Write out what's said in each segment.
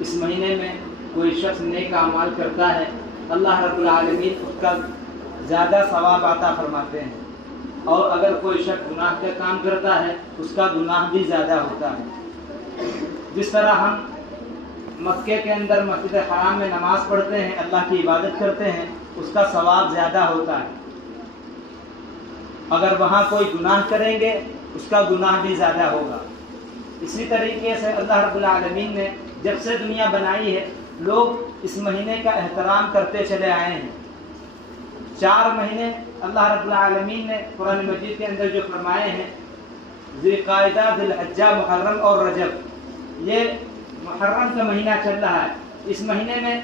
اس مہینے میں کوئی شخص نیک اعمال کرتا ہے اللہ رب العالمین اس کا زیادہ ثواب عطا فرماتے ہیں، اور اگر کوئی شخص گناہ کا کام کرتا ہے اس کا گناہ بھی زیادہ ہوتا ہے۔ جس طرح ہم مکے کے اندر مسجد حرام میں نماز پڑھتے ہیں، اللہ کی عبادت کرتے ہیں، اس کا ثواب زیادہ ہوتا ہے، اگر وہاں کوئی گناہ کریں گے اس کا گناہ بھی زیادہ ہوگا۔ اسی طریقے سے اللہ رب العالمین نے جب سے دنیا بنائی ہے لوگ اس مہینے کا احترام کرتے چلے آئے ہیں۔ 4 مہینے اللہ رب العالمین نے قرآن مجید کے اندر جو فرمائے ہیں، ذی القعدہ، ذی الحجہ، محرم اور رجب، یہ محرم کا مہینہ چل رہا ہے۔ اس مہینے میں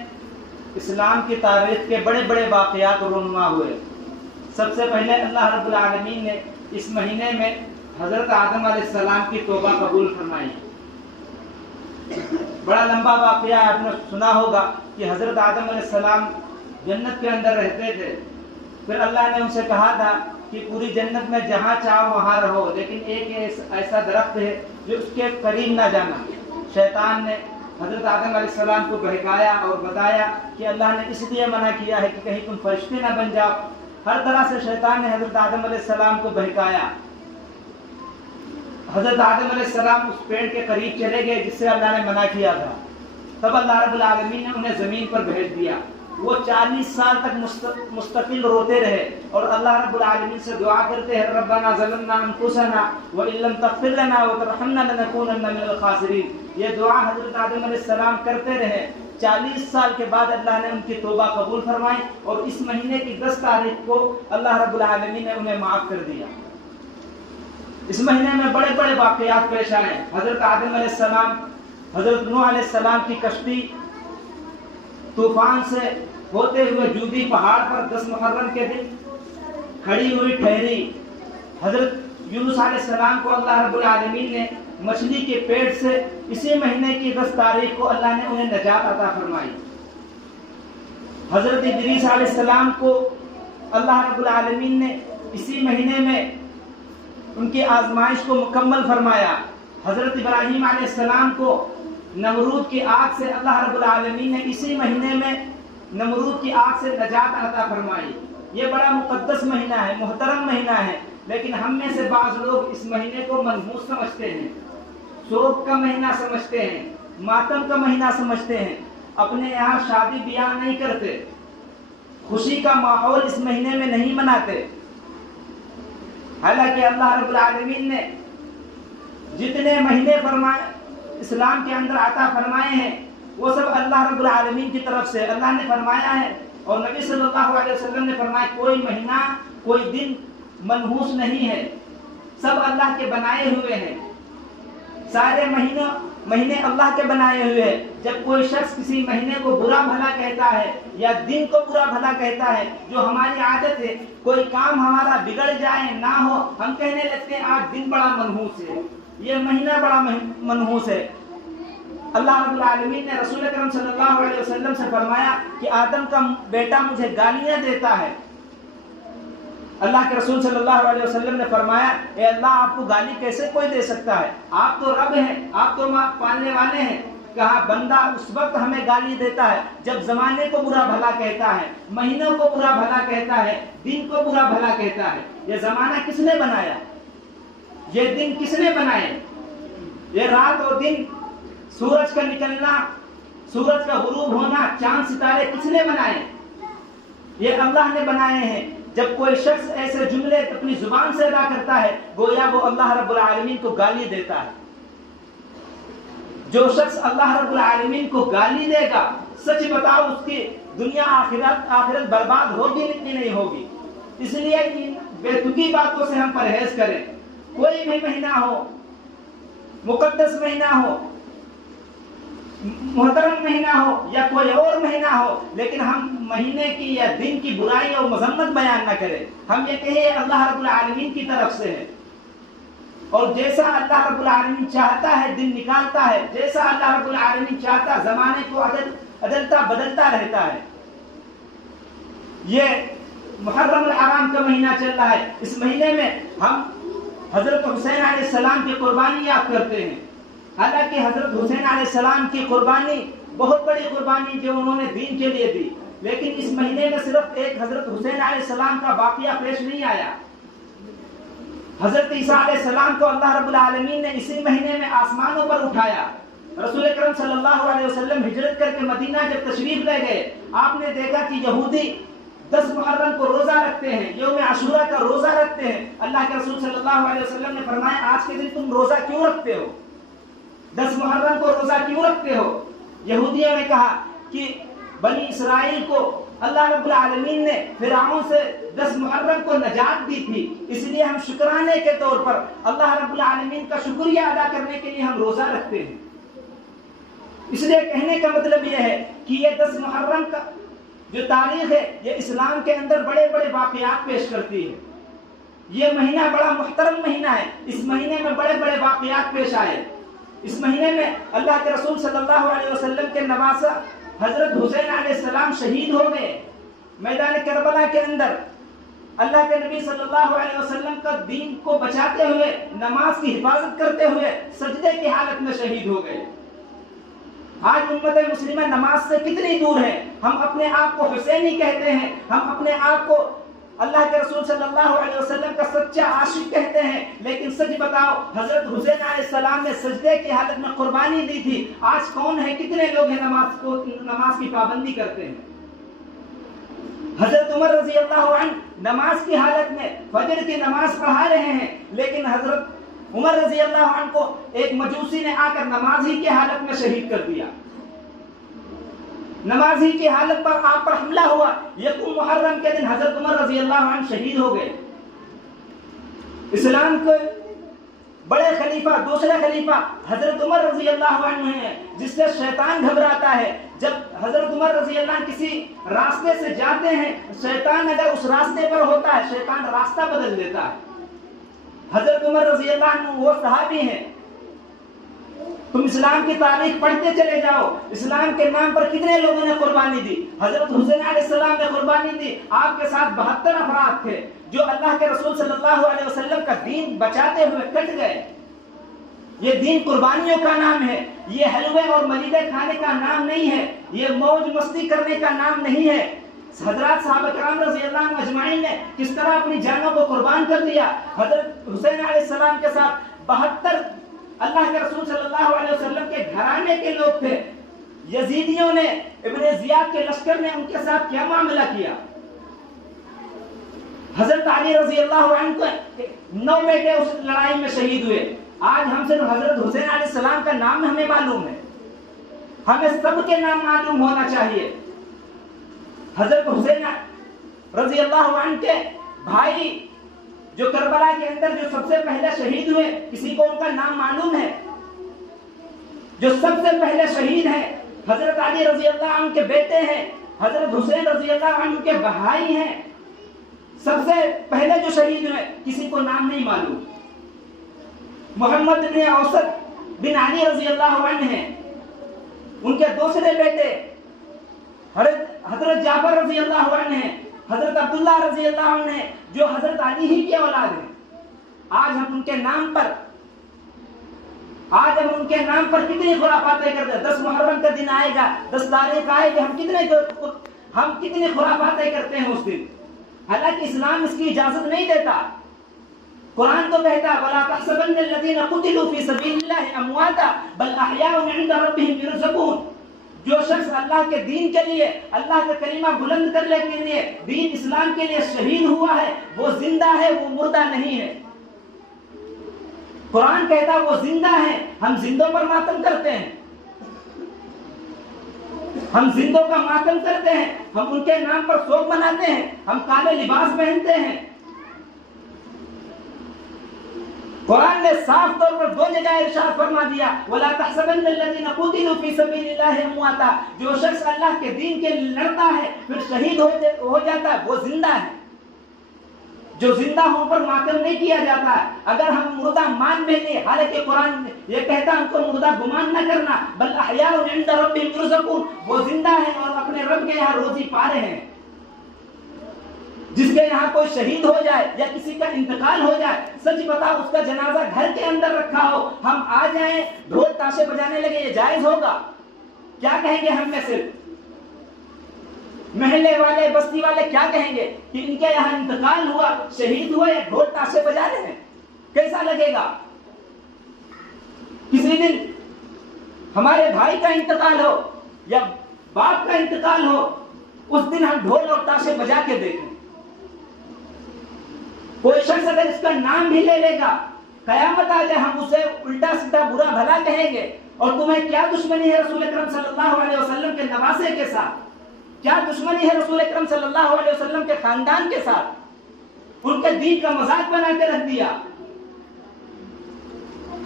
اسلام کی تاریخ کے بڑے بڑے واقعات رونما ہوئے۔ سب سے پہلے اللہ رب العالمین نے اس مہینے میں حضرت آدم علیہ السلام کی توبہ قبول فرمائی۔ بڑا لمبا واقعہ آپ نے سنا ہوگا کہ حضرت آدم علیہ السلام جنت کے اندر رہتے تھے، پھر اللہ نے ان سے کہا تھا کہ پوری جنت میں جہاں چاہو وہاں رہو، لیکن ایک ایسا درخت ہے جو اس کے قریب نہ جانا۔ شیطان نے حضرت آدم علیہ السلام کو بہکایا اور بتایا کہ اللہ نے اس لیے منع کیا ہے کہ کہیں تم فرشتے نہ بن جاؤ۔ ہر طرح سے شیطان نے حضرت آدم علیہ السلام کو بہکایا۔ حضرت آدم علیہ السلام اس پیڑ کے قریب چلے گئے جس سے اللہ نے منع کیا تھا، تب اللہ رب العالمین نے انہیں زمین پر بھیج دیا۔ وہ 40 سال تک مستقل روتے رہے اور اللہ رب العالمین سے دعا کرتے ہیں، ربنا ظلمنا انفسنا وان لم تغفر لنا وترحمنا لنکونن من الخاسرین۔ یہ دعا حضرت آدم علیہ السلام کرتے رہے۔ 40 سال کے بعد اللہ نے ان کی توبہ قبول فرمائی اور اس مہینے کی 10 تاریخ کو اللہ رب العالمین نے انہیں معاف کر دیا۔ اس مہینے میں بڑے بڑے واقعات پیش آئے۔ حضرت آدم علیہ السلام، حضرت نوح علیہ السلام کی کشتی طوفان سے ہوتے ہوئے جودی پہاڑ پر 10 محرم کے دن کھڑی ہوئی ٹھہری۔ حضرت یونس علیہ السلام کو اللہ رب العالمین نے مچھلی کے پیٹ سے اسی مہینے کی 10 تاریخ کو اللہ نے انہیں نجات عطا فرمائی۔ حضرت ادریس علیہ السلام کو اللہ رب العالمین نے اسی مہینے میں ان کی آزمائش کو مکمل فرمایا۔ حضرت ابراہیم علیہ السلام کو نمرود کی آگ سے اللہ رب العالمین نے اسی مہینے میں نمرود کی آگ سے نجات عطا فرمائی۔ یہ بڑا مقدس مہینہ ہے، محترم مہینہ ہے، لیکن ہم میں سے بعض لوگ اس مہینے کو منحوس سمجھتے ہیں، شوق کا مہینہ سمجھتے ہیں، ماتم کا مہینہ سمجھتے ہیں، اپنے یہاں شادی بیاہ نہیں کرتے، خوشی کا ماحول اس مہینے میں نہیں مناتے۔ حالانکہ اللہ رب العالمین نے جتنے مہینے اسلام کے اندر عطا فرمائے ہیں وہ سب اللہ رب العالمین کی طرف سے اللہ نے فرمایا ہے، اور نبی صلی اللہ علیہ وسلم نے فرمایا کوئی مہینہ کوئی دن منحوس نہیں ہے، سب اللہ کے بنائے ہوئے ہیں، سارے مہینے اللہ کے بنائے ہوئے ہیں۔ جب کوئی شخص کسی مہینے کو برا بھلا کہتا ہے یا دن کو برا بھلا کہتا ہے، جو ہماری عادت ہے، کوئی کام ہمارا بگڑ جائے نہ ہو ہم کہنے لگتے ہیں آج دن بڑا منحوس ہے، یہ مہینہ بڑا منحوس ہے۔ اللہ رب العالمین نے رسول اکرم صلی اللہ علیہ وسلم سے فرمایا کہ آدم کا بیٹا مجھے گالیاں دیتا ہے۔ اللہ کے رسول صلی اللہ علیہ وسلم نے فرمایا، اے اللہ آپ کو گالی کیسے کوئی دے سکتا ہے؟ آپ تو رب ہیں، آپ تو پالنے والے ہیں۔ کہا بندہ اس وقت ہمیں گالی دیتا ہے جب زمانے کو برا بھلا کہتا ہے، مہینوں کو برا بھلا کہتا ہے، دن کو برا بھلا کہتا ہے۔ یہ زمانہ کس نے بنایا؟ یہ دن کس نے بنائے؟ یہ رات اور دن، سورج کا نکلنا، سورج کا غروب ہونا، چاند ستارے کس نے بنائے؟ یہ اللہ نے بنائے ہیں۔ جب کوئی شخص ایسے جملے اپنی زبان سے ادا کرتا ہے گویا وہ اللہ رب العالمین کو گالی دیتا ہے۔ جو شخص اللہ رب العالمین کو گالی دے گا، سچ بتاؤ اس کی دنیا آخرت برباد ہوگی کہ نہیں ہوگی؟ اس لیے ان بے تکی باتوں سے ہم پرہیز کریں۔ کوئی بھی مہینہ ہو، مقدس مہینہ ہو، محترم مہینہ ہو یا کوئی اور مہینہ ہو، لیکن ہم مہینے کی یا دن کی برائی اور مذمت بیان نہ کریں۔ ہم یہ کہیں اللہ رب العالمین کی طرف سے ہے، اور جیسا اللہ رب العالمین چاہتا ہے دن نکالتا ہے، جیسا اللہ رب العالمین چاہتا زمانے کو عدلتا بدلتا رہتا ہے۔ یہ محرم الحرام کا مہینہ چل رہا ہے، اس مہینے میں ہم حضرت حسین علیہ السلام کی قربانی یاد کرتے ہیں۔ حالانکہ حضرت حسین علیہ السلام کی قربانی بہت بڑی قربانی جو انہوں نے دین کے لیے دی، لیکن اس مہینے میں صرف ایک حضرت حسین علیہ السلام کا واقعہ پیش نہیں آیا۔ حضرت عیسیٰ علیہ السلام کو اللہ رب العالمین نے اسی مہینے میں آسمانوں پر اٹھایا۔ رسول اکرم صلی اللہ علیہ وسلم ہجرت کر کے مدینہ جب تشریف لے گئے، آپ نے دیکھا کہ یہودی 10 محرم کو روزہ رکھتے ہیں، یوم عاشورہ کا روزہ رکھتے ہیں۔ اللہ کے رسول صلی اللہ علیہ وسلم نے فرمایا آج کے دن تم روزہ کیوں رکھتے ہو؟ 10 محرم کو روزہ کیوں رکھتے ہو؟ یہودیوں نے کہا کہ بنی اسرائیل کو اللہ رب العالمین نے فرعون سے 10 محرم کو نجات دی تھی، اس لیے ہم شکرانے کے طور پر اللہ رب العالمین کا شکریہ ادا کرنے کے لیے ہم روزہ رکھتے ہیں۔ اس لیے کہنے کا مطلب یہ ہے کہ یہ 10 محرم کا جو تاریخ ہے یہ اسلام کے اندر بڑے بڑے واقعات پیش کرتی ہے۔ یہ مہینہ بڑا محترم مہینہ ہے، اس مہینے میں بڑے بڑے واقعات پیش آئے۔ اس مہینے میں اللہ کے رسول صلی اللہ علیہ وسلم کے نواسہ حضرت حسین علیہ السلام شہید ہو گئے۔ میدان کربلا کے اندر اللہ کے نبی صلی اللہ علیہ وسلم کا دین کو بچاتے ہوئے، نماز کی حفاظت کرتے ہوئے سجدے کی حالت میں شہید ہو گئے۔ آج امت مسلمہ نماز سے کتنی دور ہے؟ ہم اپنے آپ کو حسینی کہتے ہیں، ہم اپنے آپ کو اللہ کے رسول صلی اللہ علیہ وسلم کا سچا عاشق کہتے ہیں، لیکن سچ بتاؤ حضرت حسین علیہ السلام نے سجدے کی حالت میں قربانی دی تھی۔ آج کون ہے، کتنے لوگ ہیں نماز کی پابندی کرتے ہیں؟ حضرت عمر رضی اللہ عنہ نماز کی حالت میں فجر کی نماز پڑھا رہے ہیں، لیکن حضرت عمر رضی اللہ عنہ کو ایک مجوسی نے آ کر نماز ہی کی حالت میں شہید کر دیا۔ نماز ہی کی حالت پر آپ پر حملہ ہوا۔ یکم محرم کے دن حضرت عمر رضی اللہ عنہ شہید ہو گئے۔ اسلام کے بڑے خلیفہ، دوسرے خلیفہ حضرت عمر رضی اللہ عنہ ہیں، جس سے شیطان گھبراتا ہے۔ جب حضرت عمر رضی اللہ عنہ کسی راستے سے جاتے ہیں، شیطان اگر اس راستے پر ہوتا ہے شیطان راستہ بدل دیتا ہے۔ حضرت عمر رضی اللہ عنہ وہ صحابی ہیں، تم اسلام کی تاریخ پڑھتے چلے جاؤ، اسلام کے نام پر کتنے لوگوں نے قربانی دی۔ حضرت حسین علیہ السلام نے قربانی دی، آپ کے ساتھ 72 افراد تھے جو اللہ کے رسول صلی اللہ علیہ وسلم کا دین بچاتے ہوئے کٹ گئے۔ یہ دین قربانیوں کا نام ہے، یہ حلوے اور ملیدے کھانے کا نام نہیں ہے، یہ موج مستی کرنے کا نام نہیں ہے۔ حضرات صحابہ کرام رضی اللہ عنہ اجمعین نے کس طرح اپنی جانوں کو قربان کر دیا۔ حضرت حسین علیہ السلام کے ساتھ 72 اللہ کے رسول صلی اللہ علیہ وسلم کے گھرانے کے لوگ تھے۔ یزیدیوں نے، ابن زیاد کے لشکر نے ان کے ساتھ کیا معاملہ کیا۔ حضرت علی رضی اللہ عنہ کو 9 بیٹے اس لڑائی میں شہید ہوئے۔ آج ہم صرف حضرت حسین علیہ السلام کا نام ہمیں معلوم ہے، ہمیں سب کے نام معلوم ہونا چاہیے۔ حضرت حسین رضی اللہ عنہ کے بھائی جو کربلا کے اندر جو سب سے پہلے شہید ہوئے، کسی کو ان کا نام معلوم ہے؟ جو سب سے پہلے شہید ہیں حضرت علی رضی اللہ عنہ کے بیٹے ہیں، حضرت حسین رضی اللہ عنہ کے بھائی ہیں، سب سے پہلے جو شہید ہوئے کسی کو نام نہیں معلوم۔ محمد بن اوسط بن علی رضی اللہ عنہ ہیں، ان کے دوسرے بیٹے حضرت جعفر رضی اللہ عنہ ہیں، حضرت عبداللہ رضی اللہ عنہ ہیں جو حضرت علی ہی کی اولاد ہیں۔ آج ہم ان کے نام پر کتنی خرافاتیں کرتے ہیں۔ 10 محرم کا دن آئے گا، 10 تاریخ آئے گی، ہم کتنی خرافاتیں کرتے ہیں اس دن، حالانکہ اسلام اس کی اجازت نہیں دیتا۔ قرآن تو کہتا ہے وَلَا تَحْسَبَنَّ الَّذِينَ قُتِلُوا فِي سَبِيلِ اللَّهِ أَمْوَاتًا بَلْ أَحْيَاءٌ عِندَ رَبِّهِمْ يُرْزَقُونَ۔ جو شخص اللہ کے دین کے لیے، اللہ کا کلمہ بلند کرنے کے لیے، دین اسلام کے لیے شہید ہوا ہے، وہ زندہ ہے، وہ مردہ نہیں ہے۔ قرآن کہتا ہے وہ زندہ ہیں۔ ہم زندوں پر ماتم کرتے ہیں، ہم زندوں کا ماتم کرتے ہیں، ہم ان کے نام پر سوگ مناتے ہیں، ہم کالے لباس پہنتے ہیں۔ قرآن نے صاف طور پر 2 جگہ ارشاد فرما دیا وَلَا تَحْسَبَنَّ الَّذِينَ قُتِلُوا فِي سَبِيلِ اللَّهِ أَمْوَاتًا۔ جو شخص اللہ کے دین کے لیے لڑتا ہے پھر شہید ہو جاتا ہے وہ زندہ ہے۔ جو زندہ ہوں پر ماتم نہیں کیا جاتا ہے۔ اگر ہم مردہ مان بھی لیں، حالانکہ قرآن یہ کہتا ہے ہم کو مردہ گمان نہ کرنا، بل احیاء عند ربهم يرزقون، وہ زندہ ہیں اور اپنے رب کے یہاں روزی پا رہے ہیں۔ جس کے یہاں کوئی شہید ہو جائے یا کسی کا انتقال ہو جائے، سچ بتاؤ اس کا جنازہ گھر کے اندر رکھا ہو، ہم آ جائیں ڈھول تاشے بجانے لگے، یہ جائز ہوگا؟ کیا کہیں گے ہم میں سے محلے والے بستی والے؟ کیا کہیں گے کہ ان کے یہاں انتقال ہوا، شہید ہوا، یا ڈھول تاشے بجا رہے ہیں؟ کیسا لگے گا؟ کسی دن ہمارے بھائی کا انتقال ہو یا باپ کا انتقال ہو، اس دن ہم ڈھول اور تاشے بجا کے دیکھیں۔ کوئی شخص اگر اس کا نام بھی لے لے گا، قیامت آ جائے ہم اسے الٹا سیدھا برا بھلا کہیں گے۔ اور تمہیں کیا دشمنی ہے رسول اکرم صلی اللہ علیہ وسلم کے نواسے کے ساتھ؟ کیا دشمنی ہے رسول اکرم صلی اللہ علیہ وسلم کے خاندان کے ساتھ؟ ان کے دین کا مذاق بنا کے رکھ دیا۔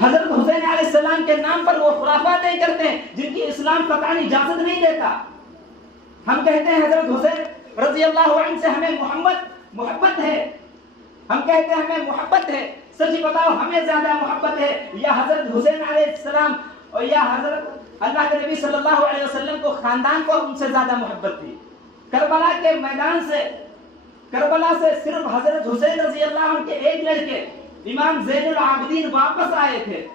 حضرت حسین علیہ السلام کے نام پر وہ خرافاتیں کرتے ہیں جن کی اسلام قطعاً اجازت نہیں دیتا۔ ہم کہتے ہیں حضرت حسین رضی اللہ عنہ سے ہمیں محبت ہے، ہم کہتے ہیں ہمیں محبت ہے، سچ بتاؤ ہمیں زیادہ محبت ہے یا حضرت حسین علیہ السلام اور یا حضرت اللہ کے نبی صلی اللہ علیہ وسلم کو خاندان کو ان سے زیادہ محبت تھی؟ کربلا کے میدان سے، کربلا سے صرف حضرت حسین رضی اللہ عنہ کے ایک لڑکے امام زین العابدین واپس آئے تھے،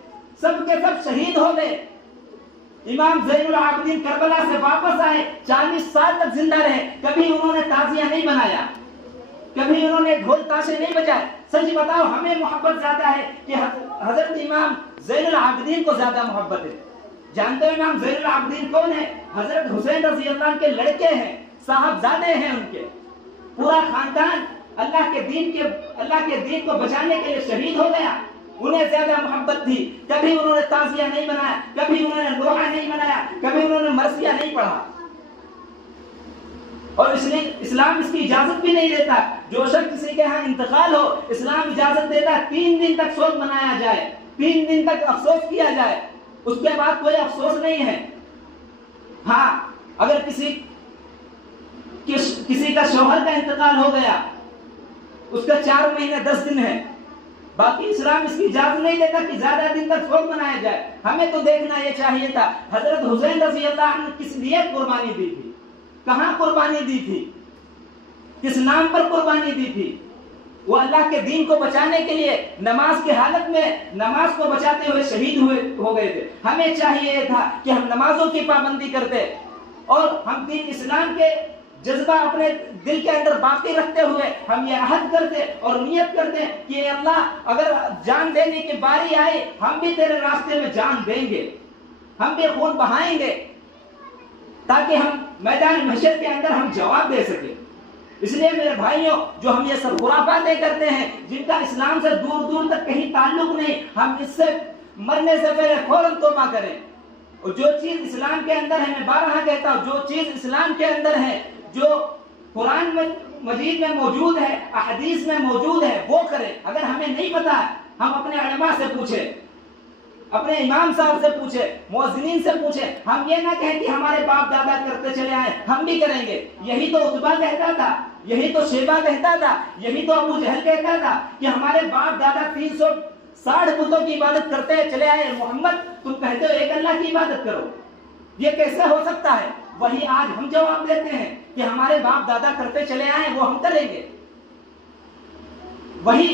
سب کے سب شہید ہو گئے۔ امام زین العابدین کربلا سے واپس آئے، 40 سال تک زندہ رہے، کبھی انہوں نے تعزیہ نہیں بنایا، کبھی انہوں نے ڈھول تاشے نہیں بجائے۔ سچ بتاؤ ہمیں محبت زیادہ ہے کہ حضرت امام زین العابدین کو زیادہ محبت ہے؟ جانتے ہیں امام زین العابدین کون ہے؟ حضرت حسین رضی اللہ عنہ کے لڑکے ہیں، صاحبزادے ہیں، ان کے پورا خاندان اللہ کے دین کو بچانے کے لیے شہید ہو گیا۔ انہیں زیادہ محبت تھی، کبھی انہوں نے تعزیہ نہیں بنایا، کبھی انہوں نے لوحہ نہیں بنایا، کبھی انہوں نے مرثیہ نہیں پڑھا۔ اور اس لیے اسلام اس کی اجازت بھی نہیں دیتا۔ جو شخص کسی کے ہاں انتقال ہو، اسلام اجازت دیتا ہے 3 دن تک سوگ منایا جائے، 3 دن تک افسوس کیا جائے، اس کے بعد کوئی افسوس نہیں ہے۔ ہاں اگر کسی کا شوہر کا انتقال ہو گیا، اس کا 4 مہینے 10 دن ہے، باقی اسلام اس کی اجازت نہیں دیتا کہ زیادہ دن تک سوگ منایا جائے۔ ہمیں تو دیکھنا یہ چاہیے تھا حضرت حسین رضی اللہ عنہ کس لیے قربانی دی تھی، کہاں قربانی دی تھی، کس نام پر قربانی دی تھی؟ وہ اللہ کے دین کو بچانے کے لیے نماز کی حالت میں نماز کو بچاتے ہوئے شہید ہو گئے تھے۔ ہمیں چاہیے تھا کہ ہم نمازوں کی پابندی کرتے اور ہم دین اسلام کے جذبہ اپنے دل کے اندر باقی رکھتے ہوئے ہم یہ عہد کرتے اور نیت کرتے کہ اے اللہ اگر جان دینے کی باری آئے ہم بھی تیرے راستے میں جان دیں گے، ہم بھی خون بہائیں گے، تاکہ ہم میدان محشر کے اندر ہم جواب دے سکیں۔ اس لیے میرے بھائیوں، جو ہم یہ سب خرافاتیں کرتے ہیں جن کا اسلام سے دور دور تک کہیں تعلق نہیں، ہم اس سے مرنے سے پہلے فوراً توبہ کریں۔ اور جو چیز اسلام کے اندر ہے، میں بارہا کہتا ہوں، جو چیز اسلام کے اندر ہے، جو قرآن میں مجید میں موجود ہے، احادیث میں موجود ہے، وہ کریں۔ اگر ہمیں نہیں پتا ہم اپنے علماء سے پوچھیں، اپنے امام صاحب سے پوچھے، مؤذنین سے پوچھے۔ ہم یہ نہ کہیں کہ ہمارے باپ دادا کرتے چلے آئے ہم بھی کریں گے۔ یہی تو عتبہ کہتا تھا، یہی تو شیبہ کہتا تھا، یہی تو ابو جہل کہتا تھا کہ ہمارے باپ دادا 360 بتوں کی عبادت کرتے چلے آئے، محمد تم کہتے ہو ایک اللہ کی عبادت کرو، یہ کیسے ہو سکتا ہے؟ وہی آج ہم جواب دیتے ہیں کہ ہمارے باپ دادا کرتے چلے آئے وہ ہم کریں گے۔ وہی